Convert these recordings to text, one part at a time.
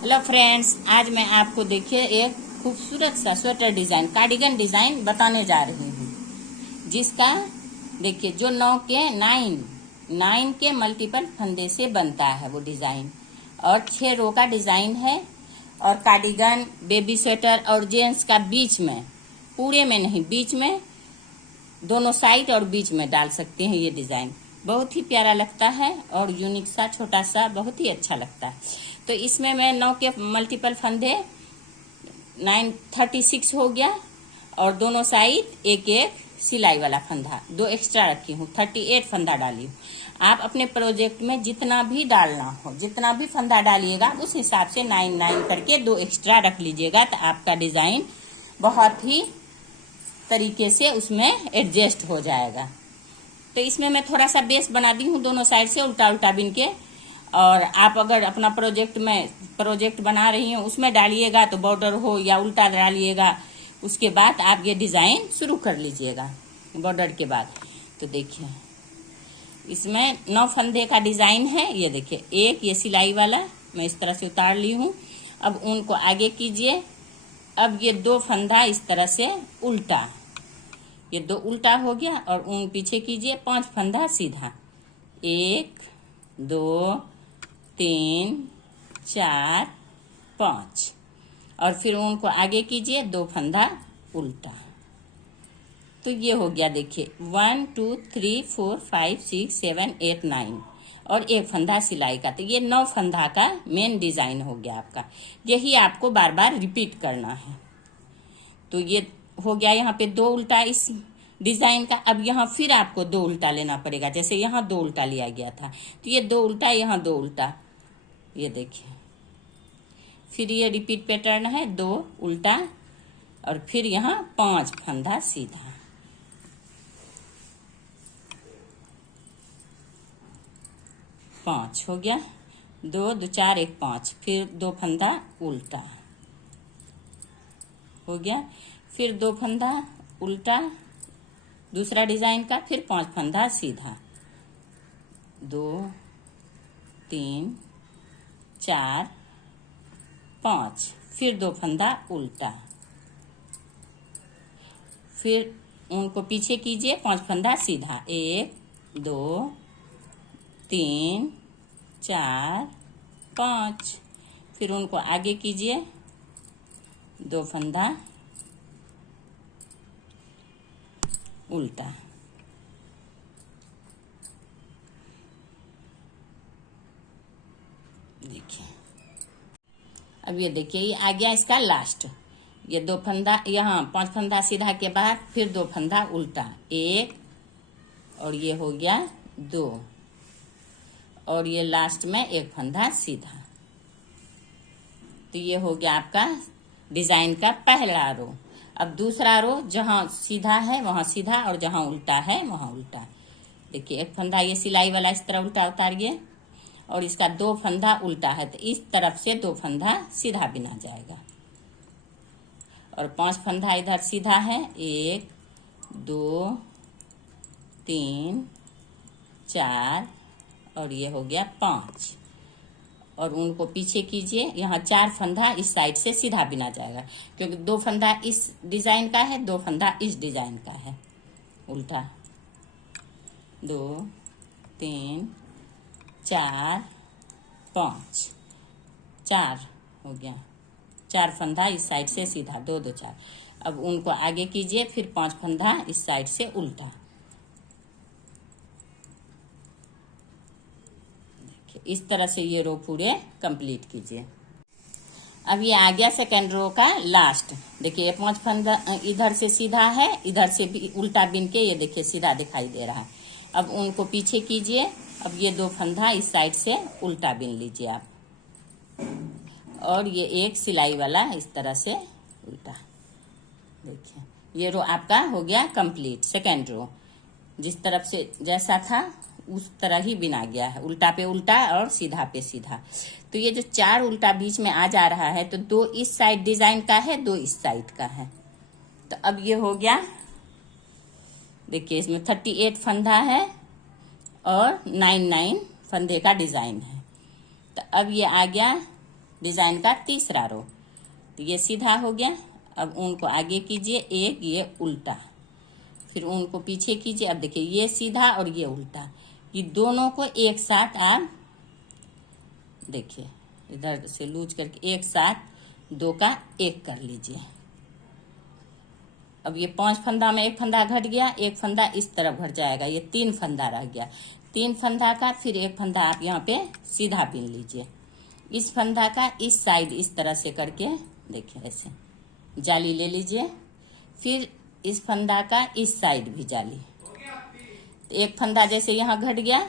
Hello friends, आज मैं आपको देखिए एक खूबसूरत सा स्वेटर डिजाइन कार्डिगन डिजाइन बताने जा रही हूँ, जिसका देखिए जो 9 के मल्टीपल फंदे से बनता है वो डिजाइन, और 6 रो का डिजाइन है। और कार्डिगन, बेबी स्वेटर और जेंट्स का बीच में, पूरे में नहीं, बीच में, दोनों साइड और बीच में डाल सकते हैं। ये डिजाइन बहुत ही प्यारा लगता है और यूनिक सा, छोटा सा, बहुत ही अच्छा लगता है। तो इसमें मैं 9 के मल्टीपल फंदे 936 हो गया, और दोनों साइड एक एक सिलाई वाला फंदा 2 एक्स्ट्रा रखी हूँ, 38 फंदा डाली हूँ। आप अपने प्रोजेक्ट में जितना भी डालना हो, जितना भी फंदा डालिएगा उस हिसाब से 9 करके 2 एक्स्ट्रा रख लीजिएगा, तो आपका डिजाइन बहुत ही तरीके से उसमें एडजस्ट हो जाएगा। तो इसमें मैं थोड़ा सा बेस बना दी हूँ दोनों साइड से उल्टा उल्टा बिन के। और आप अगर अपना प्रोजेक्ट बना रही हैं उसमें डालिएगा तो बॉर्डर हो या उल्टा डालिएगा, उसके बाद आप ये डिजाइन शुरू कर लीजिएगा बॉर्डर के बाद। तो देखिए इसमें 9 फंदे का डिजाइन है। ये देखिए एक ये सिलाई वाला मैं इस तरह से उतार ली हूँ। अब ऊन को आगे कीजिए। अब ये 2 फंदा इस तरह से उल्टा, ये 2 उल्टा हो गया, और ऊन पीछे कीजिए। 5 फंदा सीधा, 1 2 3 4 5, और फिर ऊन को आगे कीजिए, 2 फंदा उल्टा। तो ये हो गया देखिए 1 2 3 4 5 6 7 8 9, और एक फंदा सिलाई का। तो ये 9 फंदा का मेन डिजाइन हो गया आपका। यही आपको बार बार रिपीट करना है। तो ये हो गया यहाँ पे 2 उल्टा इस डिजाइन का। अब यहाँ फिर आपको 2 उल्टा लेना पड़ेगा, जैसे यहाँ 2 उल्टा लिया गया था, तो ये 2 उल्टा, यहाँ 2 उल्टा। ये देखिए फिर ये रिपीट पैटर्न है, 2 उल्टा, और फिर यहाँ 5 फंदा सीधा, 5 हो गया, 2 2 4 1 5, फिर 2 फंदा उल्टा हो गया, फिर 2 फंदा उल्टा दूसरा डिजाइन का, फिर 5 फंदा सीधा, 2 3 4 5, फिर 2 फंदा उल्टा, फिर उनको पीछे कीजिए, 5 फंदा सीधा, 1 2 3 4 5, फिर उनको आगे कीजिए, 2 फंदा उल्टा। देखिए अब ये देखिए ये आ गया इसका लास्ट। ये 2 फंदा, यहाँ 5 फंदा सीधा के बाद फिर 2 फंदा उल्टा, 1, और ये हो गया 2, और ये लास्ट में 1 फंदा सीधा। तो ये हो गया आपका डिजाइन का पहला रो। अब दूसरा रो, जहां सीधा है वहां सीधा, और जहां उल्टा है वहां उल्टा। देखिए 1 फंदा ये सिलाई वाला इस तरह उल्टा उतारिए, और इसका 2 फंदा उल्टा है, तो इस तरफ से 2 फंदा सीधा बिना जाएगा, और 5 फंदा इधर सीधा है, 1 2 3 4, और ये हो गया 5, और उनको पीछे कीजिए। यहाँ 4 फंदा इस साइड से सीधा बिना जाएगा, क्योंकि 2 फंदा इस डिजाइन का है, 2 फंदा इस डिजाइन का है उल्टा। 2 3 4 5, 4 हो गया, 4 फंदा इस साइड से सीधा, 2 2 4। अब उनको आगे कीजिए, फिर 5 फंदा इस साइड से उल्टा। देखिए इस तरह से ये रो पूरे कंप्लीट कीजिए। अब ये आ गया सेकेंड रो का लास्ट। देखिए ये 5 फंदा इधर से सीधा है, इधर से भी उल्टा बिन के, ये देखिए सीधा दिखाई दे रहा है। अब उनको पीछे कीजिए। अब ये 2 फंदा इस साइड से उल्टा बिन लीजिए आप, और ये एक सिलाई वाला इस तरह से उल्टा। देखिए ये रो आपका हो गया कंप्लीट। सेकेंड रो जिस तरफ से जैसा था उस तरह ही बिना गया है, उल्टा पे उल्टा और सीधा पे सीधा। तो ये जो 4 उल्टा बीच में आ जा रहा है, तो 2 इस साइड डिजाइन का है, 2 इस साइड का है। तो अब ये हो गया, देखिए इसमें 38 फंदा है और 9 फंदे का डिजाइन है। तो अब ये आ गया डिजाइन का तीसरा रो। तो ये सीधा हो गया। अब ऊन को आगे कीजिए, एक ये उल्टा, फिर ऊन को पीछे कीजिए। अब देखिए ये सीधा और ये उल्टा, ये दोनों को एक साथ आप देखिए इधर से लूज करके एक साथ दो का एक कर लीजिए। अब ये 5 फंदा में एक फंदा घट गया, एक फंदा इस तरफ घट जाएगा, ये 3 फंदा रह गया। 3 फंदा का फिर एक फंदा आप यहाँ पे सीधा बीन लीजिए। इस फंदा का इस साइड इस तरह से करके देखिए ऐसे जाली ले लीजिए। फिर इस फंदा का इस साइड भी जाली। तो एक फंदा जैसे यहाँ घट गया,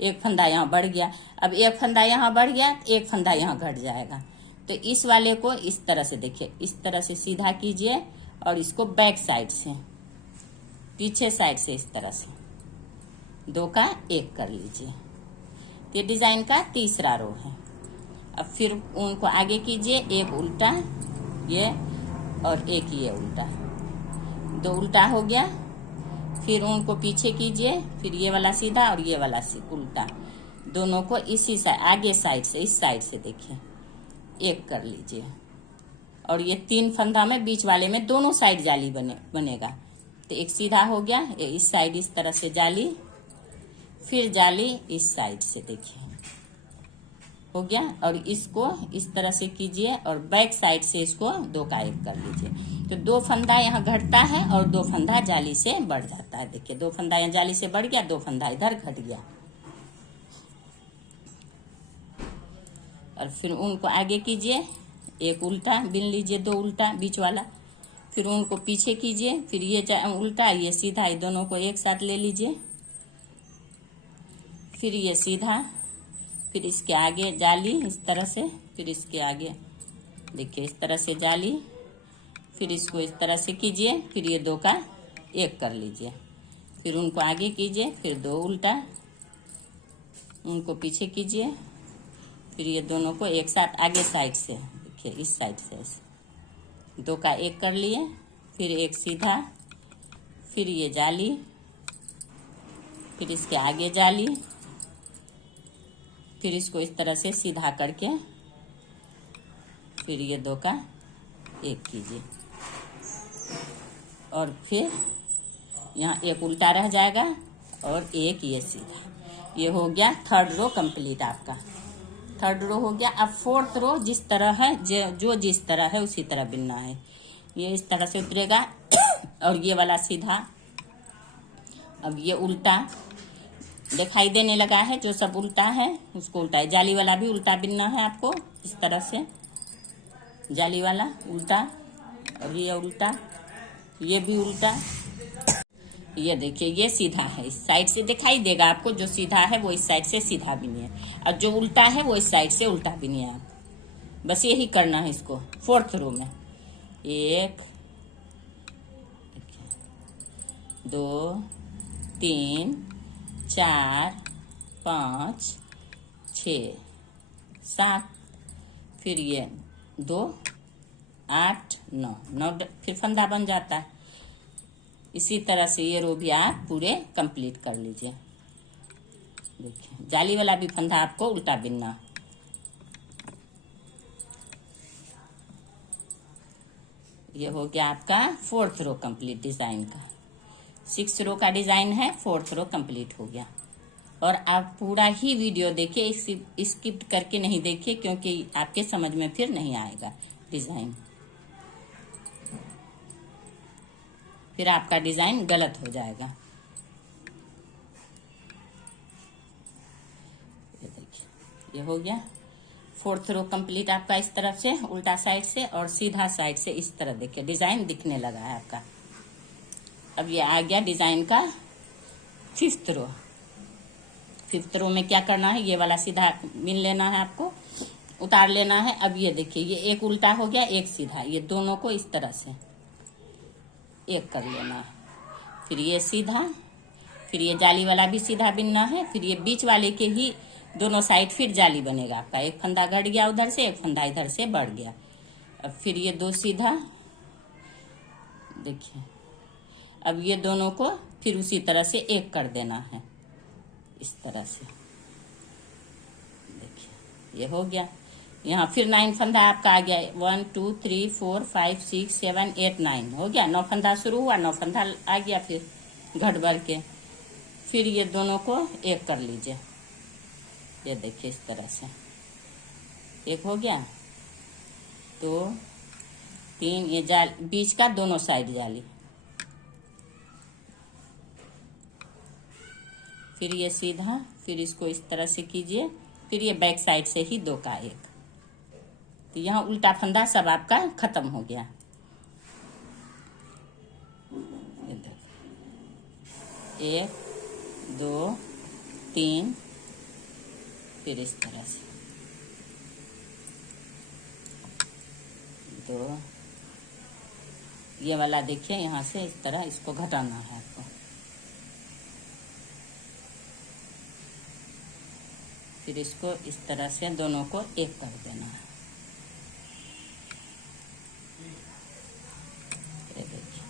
एक फंदा यहाँ बढ़ गया। अब एक फंदा यहाँ बढ़ गया, एक फंदा यहाँ घट जाएगा। तो इस वाले को इस तरह से देखिए, इस तरह से सीधा कीजिए और इसको बैक साइड से, पीछे साइड से इस तरह से दो का एक कर लीजिए। ये डिजाइन का तीसरा रो है। अब फिर ऊन को आगे कीजिए, एक उल्टा ये और एक ये उल्टा, 2 उल्टा हो गया। फिर ऊन को पीछे कीजिए, फिर ये वाला सीधा और ये वाला उल्टा, दोनों को इसी साइड आगे साइड से इस साइड से देखिए एक कर लीजिए। और ये 3 फंदा में बीच वाले में दोनों साइड जाली बनेगा। तो एक सीधा हो गया, इस साइड इस तरह से जाली, फिर जाली इस साइड से देखिए हो गया। और इसको इस तरह से कीजिए और बैक साइड से इसको 2 का 1 कर लीजिए। तो 2 फंदा यहाँ घटता है और 2 फंदा जाली से बढ़ जाता है। देखिए 2 फंदा यहाँ जाली से बढ़ गया, 2 फंदा इधर घट गया। और फिर ऊन को आगे कीजिए, एक उल्टा बिन लीजिए, 2 उल्टा बीच वाला। फिर ऊन को पीछे कीजिए, फिर ये उल्टा ये सीधा, ये दोनों को एक साथ ले लीजिए। फिर ये सीधा, फिर इसके आगे जाली इस तरह से, फिर इसके आगे देखिए इस तरह से जाली, फिर इसको इस तरह से कीजिए, फिर ये 2 का 1 कर लीजिए। फिर उनको आगे कीजिए, फिर 2 उल्टा, उनको पीछे कीजिए, फिर ये दोनों को एक साथ आगे साइड से देखिए इस साइड से ऐसे 2 का 1 कर लिए। फिर एक सीधा, फिर ये जाली, फिर इसके आगे जाली, फिर इसको इस तरह से सीधा करके फिर ये 2 का 1 कीजिए। और फिर यहाँ एक उल्टा रह जाएगा और एक ये सीधा। ये हो गया 3rd रो कंप्लीट आपका। 3rd रो हो गया। अब 4th रो जिस तरह है, जो जिस तरह है उसी तरह बिनना है। ये इस तरह से उतरेगा और ये वाला सीधा। अब ये उल्टा दिखाई देने लगा है, जो सब उल्टा है उसको उल्टा है। जाली वाला भी उल्टा बिनना है आपको, इस तरह से जाली वाला उल्टा और ये उल्टा, ये भी उल्टा। ये देखिए ये सीधा है, इस साइड से दिखाई देगा आपको, जो सीधा है वो इस साइड से सीधा बिनिए और जो उल्टा है वो इस साइड से उल्टा बिनिए आप। बस यही करना है इसको 4th रो में। 1 2 3 4 5 6 7, फिर ये 2 8 9 फिर फंदा बन जाता है। इसी तरह से ये रो भी आप पूरे कंप्लीट कर लीजिए। देखिए जाली वाला भी फंदा आपको उल्टा बिनना। ये हो गया आपका 4th रो कंप्लीट डिजाइन का। 6th रो का डिजाइन है, 4th रो कंप्लीट हो गया। और आप पूरा ही वीडियो देखिए, स्किप करके नहीं देखिए, क्योंकि आपके समझ में फिर नहीं आएगा डिजाइन, फिर आपका डिजाइन गलत हो जाएगा। ये देखिए ये हो गया 4th रो कंप्लीट आपका। इस तरफ से उल्टा साइड से और सीधा साइड से इस तरह देखिए डिजाइन दिखने लगा है आपका। अब ये आ गया डिजाइन का 5th रो। 5th रो में क्या करना है, ये वाला सीधा बिन लेना है आपको, उतार लेना है। अब ये देखिए ये एक उल्टा हो गया, एक सीधा, ये दोनों को इस तरह से एक कर लेना है। फिर ये सीधा, फिर ये जाली वाला भी सीधा बिनना है। फिर ये बीच वाले के ही दोनों साइड फिर जाली बनेगा आपका। एक फंदा घट गया उधर से, एक फंदा इधर से बढ़ गया। अब फिर ये 2 सीधा देखिए। अब ये दोनों को फिर उसी तरह से एक कर देना है, इस तरह से देखिए ये हो गया। यहाँ फिर 9 फंदा आपका आ गया। 1 2 3 4 5 6 7 8 9 हो गया। 9 फंदा शुरू हुआ, 9 फंदा आ गया फिर घट भर के। फिर ये दोनों को एक कर लीजिए, ये देखिए इस तरह से एक हो गया। तो 3 ये जाल बीच का दोनों साइड जाली, फिर ये सीधा, फिर इसको इस तरह से कीजिए, फिर ये बैक साइड से ही 2 का 1। तो यहाँ उल्टा फंदा सब आपका खत्म हो गया। ये देखो 1 2 3, फिर इस तरह से 2। ये वाला देखिए यहाँ से इस तरह इसको घटाना है आपको। फिर इसको इस तरह से दोनों को एक कर देना है। ये देखिए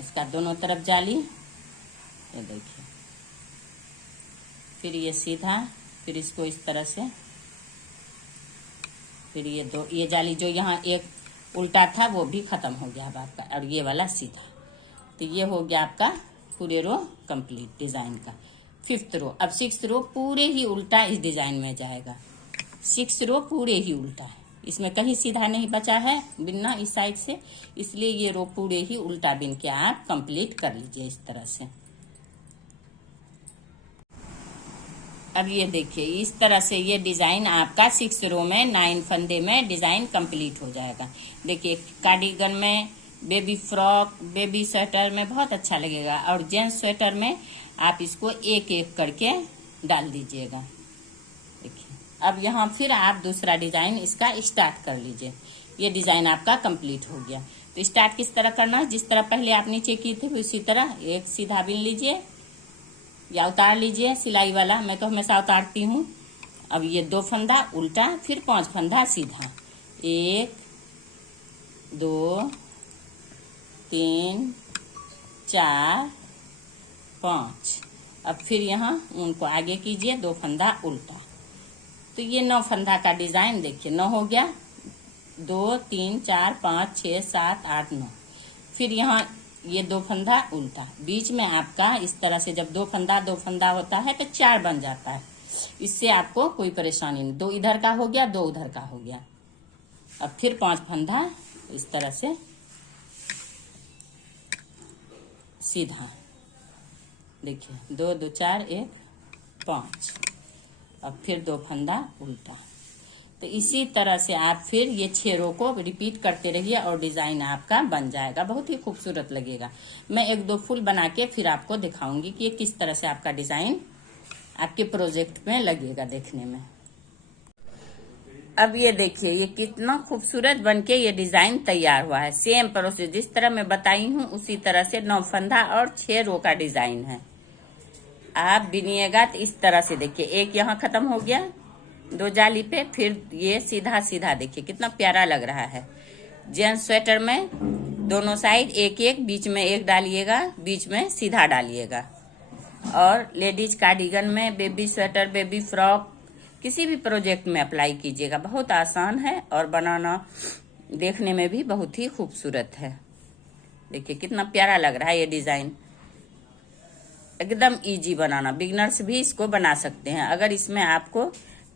इसका दोनों तरफ जाली, ये देखिए फिर ये सीधा, फिर इसको इस तरह से, फिर ये जाली जो यहाँ एक उल्टा था वो भी खत्म हो गया अब आपका, और ये वाला सीधा। तो ये हो गया आपका पूरे रो कंप्लीट डिजाइन का। 5th रो। अब 6th रो पूरे ही उल्टा इस डिजाइन में जाएगा। 6 रो पूरे ही उल्टा है, इसमें कहीं सीधा नहीं बचा है बिनना इस साइड से, इसलिए ये रो पूरे ही उल्टा बिन के आप कंप्लीट कर लीजिए इस तरह से। अब ये देखिए इस तरह से ये डिजाइन आपका 6 रो में 9 फंदे में डिजाइन कंप्लीट हो जाएगा। देखिए कार्डिगन में, बेबी फ्रॉक, बेबी स्वेटर में बहुत अच्छा लगेगा, और जेंट्स स्वेटर में आप इसको एक एक करके डाल दीजिएगा। देखिए अब यहाँ फिर आप दूसरा डिजाइन इसका स्टार्ट कर लीजिए। ये डिजाइन आपका कंप्लीट हो गया। तो स्टार्ट किस तरह करना है, जिस तरह पहले आप नीचे की थी उसी तरह एक सीधा बिन लीजिए या उतार लीजिए सिलाई वाला, मैं तो हमेशा उतारती हूँ। अब ये 2 फंदा उल्टा, फिर 5 फंदा सीधा, 1 2 3 4 5। अब फिर यहाँ उनको आगे कीजिए, 2 फंदा उल्टा। तो ये 9 फंदा का डिजाइन देखिए 9 हो गया। 2 3 4 5 6 7 8 9। फिर यहाँ ये 2 फंदा उल्टा, बीच में आपका इस तरह से जब 2 फंदा होता है तो 4 बन जाता है। इससे आपको कोई परेशानी नहीं। 2 इधर का हो गया, 2 उधर का हो गया। अब फिर 5 फंदा इस तरह से सीधा, देखिए 2 2 4 1 5। अब फिर 2 फंदा उल्टा। तो इसी तरह से आप फिर ये 6 रो को रिपीट करते रहिए और डिजाइन आपका बन जाएगा, बहुत ही खूबसूरत लगेगा। मैं 1-2 फूल बना के फिर आपको दिखाऊंगी कि ये किस तरह से आपका डिजाइन आपके प्रोजेक्ट में लगेगा देखने में। अब ये देखिए ये कितना खूबसूरत बनके ये डिजाइन तैयार हुआ है। सेम प्रोसेस जिस तरह मैं बताई हूँ उसी तरह से 9 फंदा और 6 रो का डिजाइन है। आप बिनिएगा तो इस तरह से देखिए, एक यहाँ खत्म हो गया 2 जाली पे, फिर ये सीधा सीधा देखिए कितना प्यारा लग रहा है। जेंट्स स्वेटर में दोनों साइड एक एक, बीच में एक डालिएगा, बीच में सीधा डालिएगा। और लेडीज कार्डिगन में, बेबी स्वेटर, बेबी फ्रॉक, किसी भी प्रोजेक्ट में अप्लाई कीजिएगा। बहुत आसान है और बनाना देखने में भी बहुत ही खूबसूरत है। देखिए कितना प्यारा लग रहा है ये डिजाइन, एकदम इजी बनाना। बिगनर्स भी इसको बना सकते हैं। अगर इसमें आपको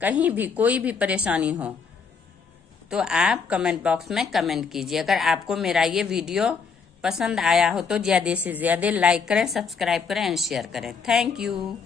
कहीं भी कोई भी परेशानी हो तो आप कमेंट बॉक्स में कमेंट कीजिए। अगर आपको मेरा ये वीडियो पसंद आया हो तो ज्यादा से ज्यादा लाइक करें, सब्सक्राइब करें एंड शेयर करें। Thank you.